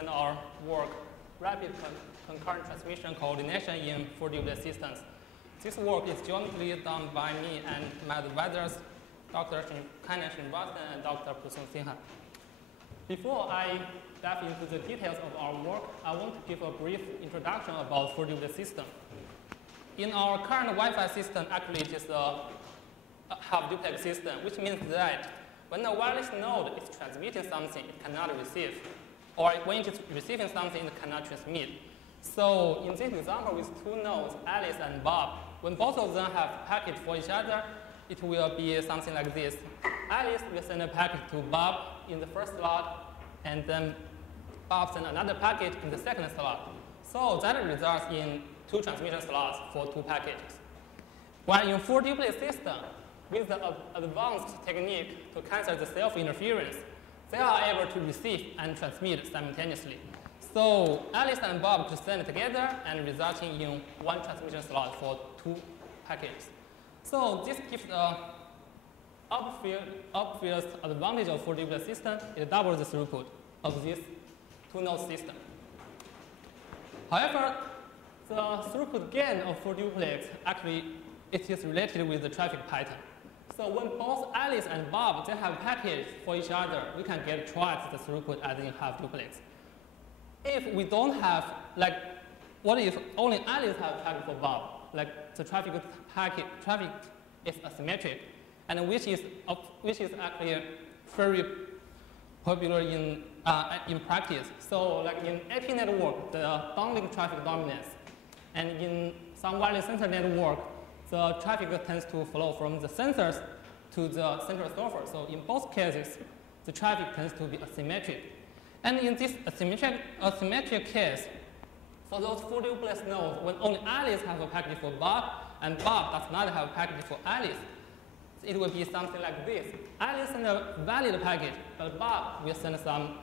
present our work, Rapid Concurrent Transmission Coordination in 4-duplex Systems. This work is jointly done by me and my advisors, Dr. Kailash Srinivasan and Dr. Pusung Sinha. Before I dive into the details of our work, I want to give a brief introduction about 4-duplex system. In our current Wi-Fi system, actually it is a half-duplex system, which means that when a wireless node is transmitting something, it cannot receive. Or when it is receiving something, it cannot transmit. So in this example with two nodes, Alice and Bob, when both of them have packet for each other, it will be something like this. Alice will send a packet to Bob in the first slot, and then Bob sends another packet in the second slot. So that results in two transmission slots for two packets. While in 4-duplex system, with the advanced technique to cancel the self-interference, they are able to receive and transmit simultaneously. So Alice and Bob could send together and resulting in one transmission slot for two packets. So this gives the obvious advantage of 4-duplex system. It doubles the throughput of this two-node system. However, the throughput gain of 4-duplex actually it is related with the traffic pattern. So when both Alice and Bob they have packets for each other, we can get twice the throughput as in half-duplex. If we don't have, like, what if only Alice has packet for Bob? Like the traffic is asymmetric, and which is actually very popular in practice. So like in AP network, the downlink traffic dominates, and in some wireless sensor network, the traffic tends to flow from the sensors to the central server. So in both cases, the traffic tends to be asymmetric. And in this asymmetric case, for those 4-duplex nodes, when only Alice has a packet for Bob, and Bob does not have a packet for Alice, it will be something like this. Alice sends a valid packet, but Bob will send some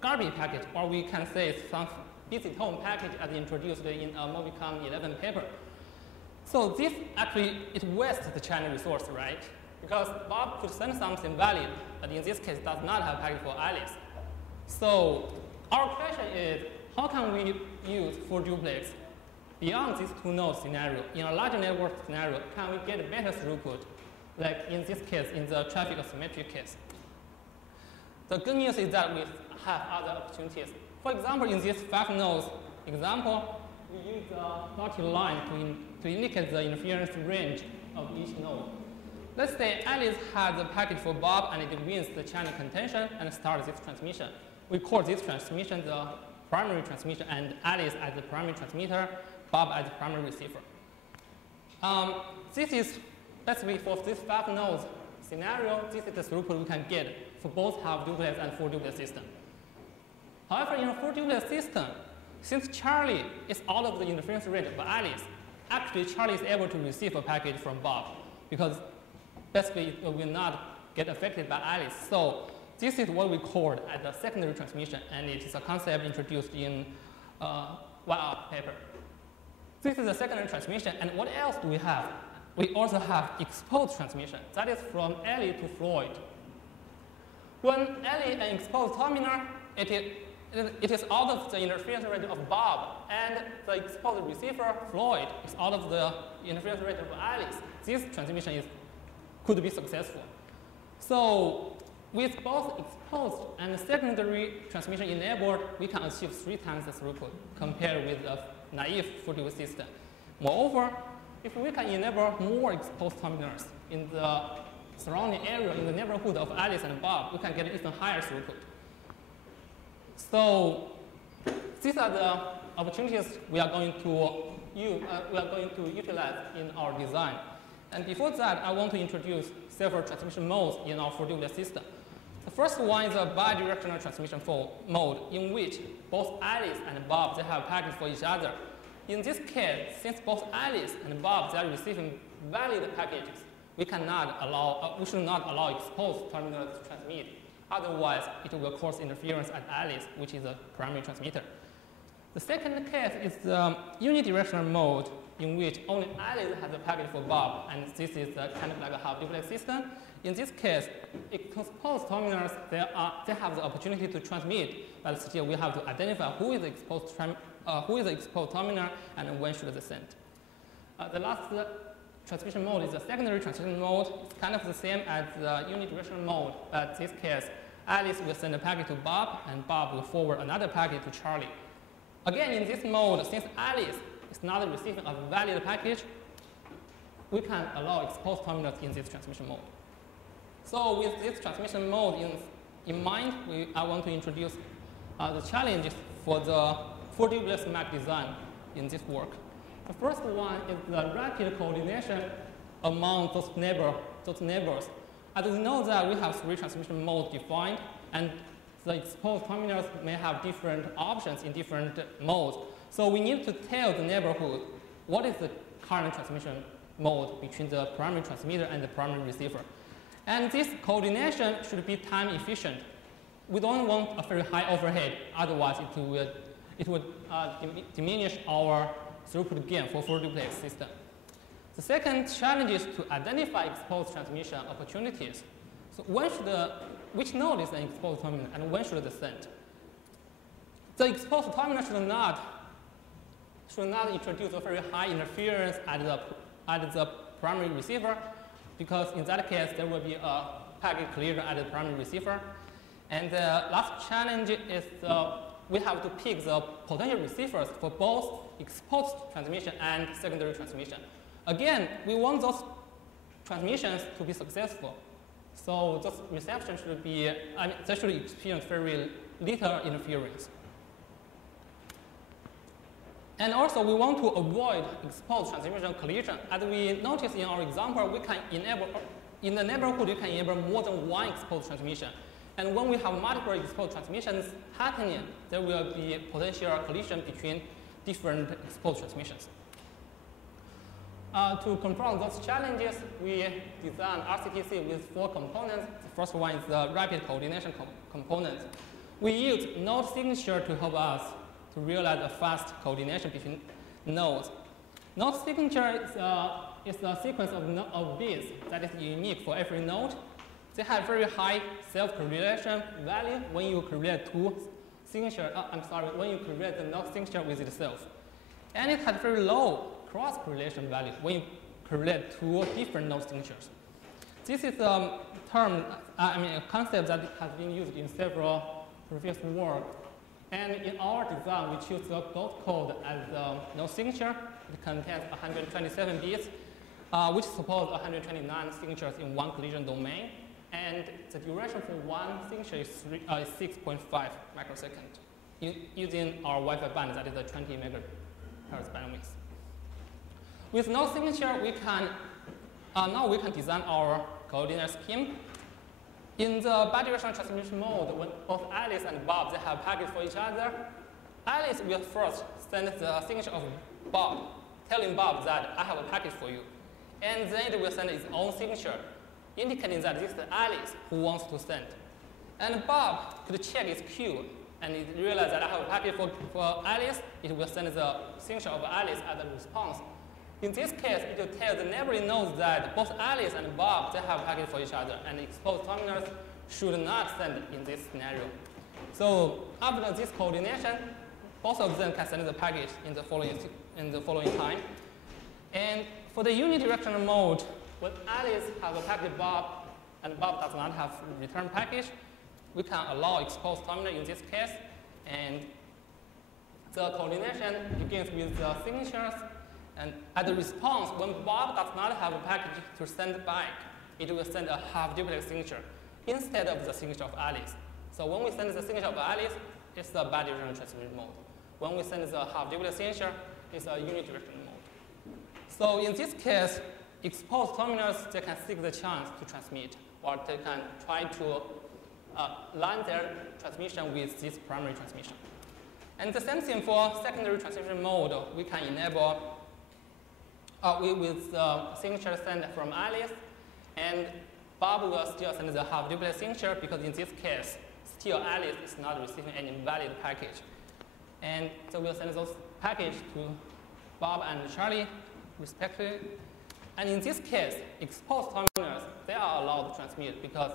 garbage packet, or we can say some busy tone packet as introduced in a Movicon 11 paper. So this actually, it wastes the channel resource, right? Because Bob could send something valid, but in this case does not have packet for Alice. So our question is, how can we use 4-duplex beyond this two-node scenario? In a larger network scenario, can we get better throughput? Like in this case, in the traffic asymmetric case. The good news is that we have other opportunities. For example, in this 5 nodes example, we use a dotted line to indicate the interference range of each node. Let's say Alice has a packet for Bob and it wins the channel contention and starts this transmission. We call this transmission the primary transmission, and Alice as the primary transmitter, Bob as the primary receiver. This is basically for this 5 nodes scenario, this is the throughput we can get for both half-duplex and 4-duplex system. However, in a 4-duplex system, since Charlie is out of the interference range of Alice, actually Charlie is able to receive a packet from Bob because basically it will not get affected by Alice. So this is what we call as a secondary transmission, and it is a concept introduced in YR paper. This is a secondary transmission, and what else do we have? We also have exposed transmission. That is from Ellie to Floyd. When Ellie and exposed terminal, it is out of the interference range of Bob, and the exposed receiver, Floyd, is out of the interference range of Alice. This transmission could be successful. So with both exposed and secondary transmission enabled, we can achieve 3 times the throughput compared with a naive 4-duplex system. Moreover, if we can enable more exposed terminals in the surrounding area, in the neighborhood of Alice and Bob, we can get even higher throughput. So these are the opportunities we are going to utilize in our design. And before that, I want to introduce several transmission modes in our 4-duplex system. The first one is a bidirectional transmission mode in which both Alice and Bob they have packets for each other. In this case, since both Alice and Bob they are receiving valid packages, we should not allow exposed terminals to transmit. Otherwise, it will cause interference at Alice, which is a primary transmitter. The second case is the unidirectional mode in which only Alice has a packet for Bob, and this is kind of like a half-duplex system In this case, exposed terminals, they have the opportunity to transmit, but still we have to identify who is the exposed terminal and when should they send. The last transmission mode is the secondary transmission mode. It's kind of the same as the unidirectional mode, but in this case, Alice will send a packet to Bob, and Bob will forward another packet to Charlie. Again, in this mode, since Alice is not receiving a valid package, we can allow exposed terminals in this transmission mode. So with this transmission mode in mind, I want to introduce the challenges for the full duplex MAC design in this work. The first one is the rapid coordination among those neighbors. As we know that we have 3 transmission modes defined, and the exposed terminals may have different options in different modes. So we need to tell the neighborhood what is the current transmission mode between the primary transmitter and the primary receiver. And this coordination should be time efficient. We don't want a very high overhead, otherwise it would diminish our throughput gain for full duplex system. The second challenge is to identify exposed transmission opportunities. So which node is an exposed terminal and when should they send? The exposed terminal should not introduce a very high interference at the primary receiver, because in that case there will be a packet cleared at the primary receiver. And the last challenge is we have to pick the potential receivers for both exposed transmission and secondary transmission. Again, we want those transmissions to be successful. So those reception should be, they should experience very little interference. And also, we want to avoid exposed transmission collision. As we noticed in our example, we can enable, in the neighborhood, you can enable more than one exposed transmission. And when we have multiple exposed transmissions happening, there will be potential collision between different exposed transmissions. To confront those challenges, we designed RCTC with 4 components. The first one is the rapid coordination component. We used node signature to help us to realize a fast coordination between nodes. Node signature is a sequence of bits that is unique for every node. They have very high self-correlation value when you correlate two signature. When you correlate the node signature with itself, and it has very low cross-correlation value when you correlate two different node signatures. This is a term, a concept that has been used in several previous work. And in our design, we choose the gold code as the node signature. It contains 127 bits, which supports 129 signatures in one collision domain. And the duration for one signature is 6.5 microseconds using our Wi-Fi band that is a 20 megahertz bandwidth. With node signature, we can now we can design our coordinate scheme. In the bidirectional transmission mode, when both Alice and Bob they have packets for each other, Alice will first send the signature of Bob, telling Bob that I have a packet for you, and then it will send its own signature, indicating that this is Alice who wants to send. And Bob could check its queue, and it realizes that I have a packet for Alice. It will send the signature of Alice as a response. In this case, it will tell the neighboring nodes that both Alice and Bob they have packets for each other, and exposed terminals should not send in this scenario. So after this coordination, both of them can send the package in the following time. And for the unidirectional mode, when Alice has a packet Bob and Bob does not have return package, we can allow exposed terminal in this case. And the coordination begins with the signatures. And as a response, when Bob does not have a package to send back, it will send a half duplex signature instead of the signature of Alice. So when we send the signature of Alice, it's the bidirectional transmission mode. When we send the half duplex signature, it's a unidirectional mode. So in this case, exposed terminals, they can seek the chance to transmit, or they can try to line their transmission with this primary transmission. And the same thing for secondary transmission mode, we can enable with the signature sent from Alice, and Bob will still send the half duplex signature because in this case, still Alice is not receiving any valid package. And so we'll send those packages to Bob and Charlie, respectively. And in this case, exposed terminals, they are allowed to transmit because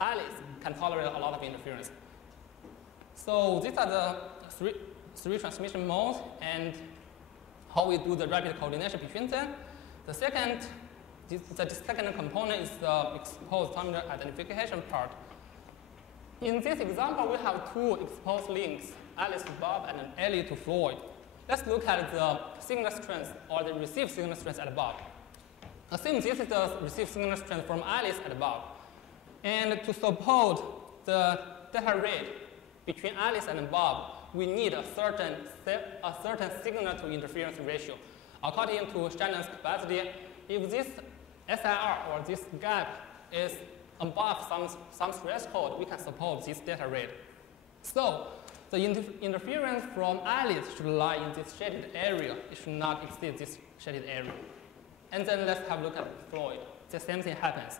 Alice can tolerate a lot of interference. So these are the three transmission modes and how we do the rapid coordination between them. The second component is the exposed terminal identification part. In this example, we have two exposed links, Alice to Bob and Ellie to Floyd. Let's look at the signal strength or the received signal strength at Bob. Assume this is the received signal strength from Alice at Bob. And to support the data rate between Alice and Bob, we need a certain signal to interference ratio. According to Shannon's capacity, if this SIR or this gap is above some threshold, we can support this data rate. So the interference from Alice should lie in this shaded area. It should not exceed this shaded area. And then let's have a look at Floyd. The same thing happens.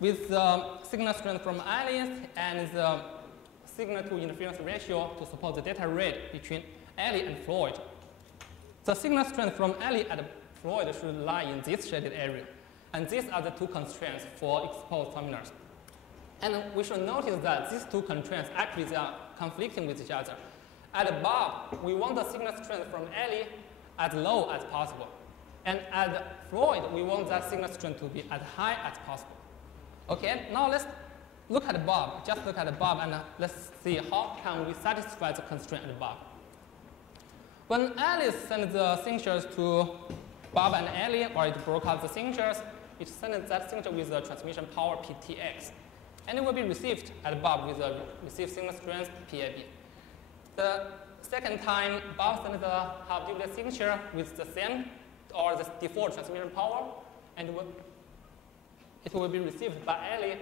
With the signal strength from Alice and the signal to interference ratio to support the data rate between Ellie and Floyd, the signal strength from Ellie and Floyd should lie in this shaded area. And these are the two constraints for exposed terminals. And we should notice that these two constraints actually they are conflicting with each other. At Bob, we want the signal strength from Ellie as low as possible. And at Floyd, we want that signal strength to be as high as possible. Okay, now let's look at Bob. Just look at Bob and let's see how can we satisfy the constraint at Bob. When Alice sends the signatures to Bob and Ellie, or it broadcasts the signatures, it sends that signature with the transmission power PTX. And it will be received at Bob with the received signal strength PAB. The second time, Bob sends the half duplex signature with the same or the default transmission power, and it will be received by Ellie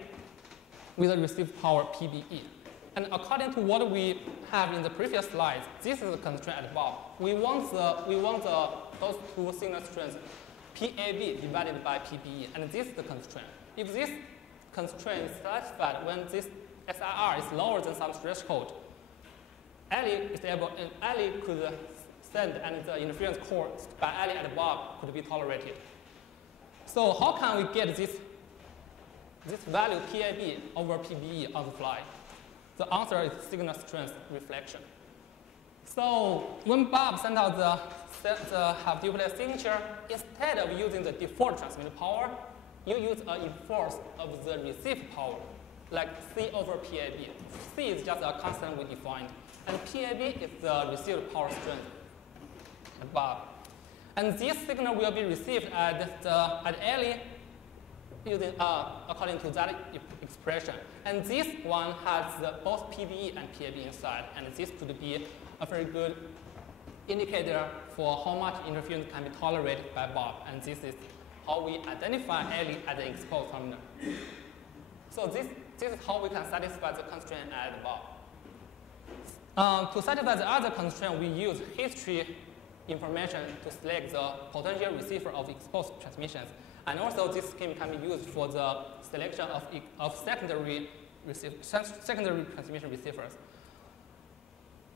with the received power PBE. And according to what we have in the previous slides, this is the constraint at Bob. We want those two signal strengths PAB divided by PBE, and this is the constraint. If this constraint is satisfied when this SIR is lower than some threshold, Ellie could send and the interference course by Ellie and Bob could be tolerated. So how can we get this value PAB over PBE on the fly? The answer is signal strength reflection. So when Bob sent out the half duplex signature, instead of using the default transmitted power, you use an inverse of the received power, like C over PAB. C is just a constant we defined, and PAB is the received power strength at Bob. And this signal will be received at Ellie using according to that expression. And this one has both PBE and PAB inside, and this could be a very good indicator for how much interference can be tolerated by Bob. And this is how we identify Ellie as an exposed terminal. So this is how we can satisfy the constraint at Bob. To satisfy the other constraint, we use history information to select the potential receiver of exposed transmissions. And also this scheme can be used for the selection of secondary transmission receivers.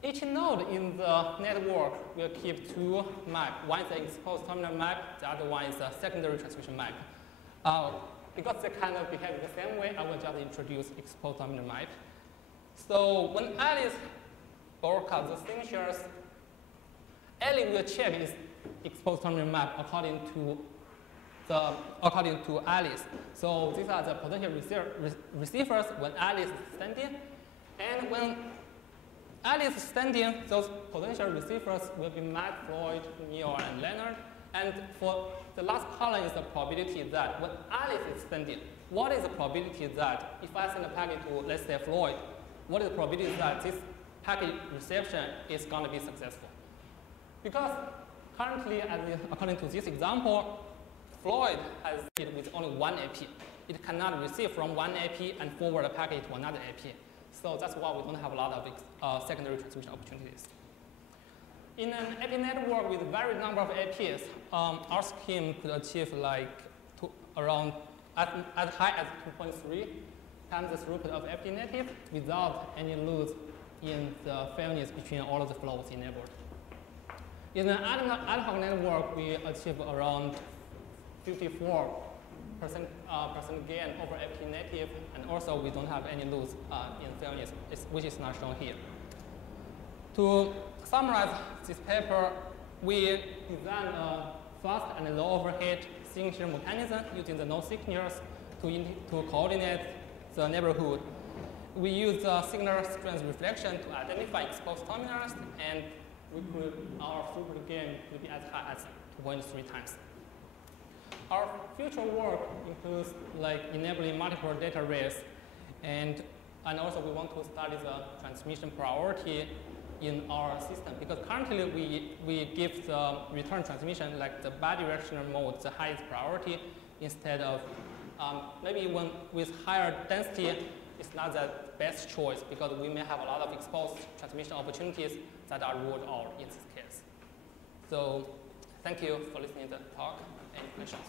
Each node in the network will keep two maps. One is the exposed terminal map, the other one is the secondary transmission map. Because they kind of behave the same way, I will just introduce exposed terminal map. So when Alice broadcasts the signatures, Ellie will check its exposed terminal map according to Alice. So these are the potential receivers when Alice is sending. And when Alice is sending, those potential receivers will be Matt, Floyd, Neil, and Leonard. And for the last column is the probability that when Alice is sending, what is the probability that if I send a packet to, let's say, Floyd, what is the probability that this packet reception is going to be successful? Because currently, according to this example, Floyd has it with only one AP. It cannot receive from one AP and forward a packet to another AP. So that's why we don't have a lot of secondary transmission opportunities. In an AP network with a varied number of APs, our scheme could achieve like around as high as 2.3 times the throughput of AP native without any loss in the fairness between all of the flows enabled. In an ad hoc network, we achieve around 54% gain over FT native, and also we don't have any loss in fairness, which is not shown here. To summarize this paper, we designed a fast and low overhead signature mechanism using the node signatures to coordinate the neighborhood. We use the signal strength reflection to identify exposed terminals, and our throughput gain will be as high as 2.3 times. Our future work includes like enabling multiple data rates, and also we want to study the transmission priority in our system, because currently we give the return transmission like the bidirectional mode the highest priority, instead of maybe when with higher density it's not the best choice, because we may have a lot of exposed transmission opportunities that are ruled out in this case. So thank you for listening to the talk. Any questions?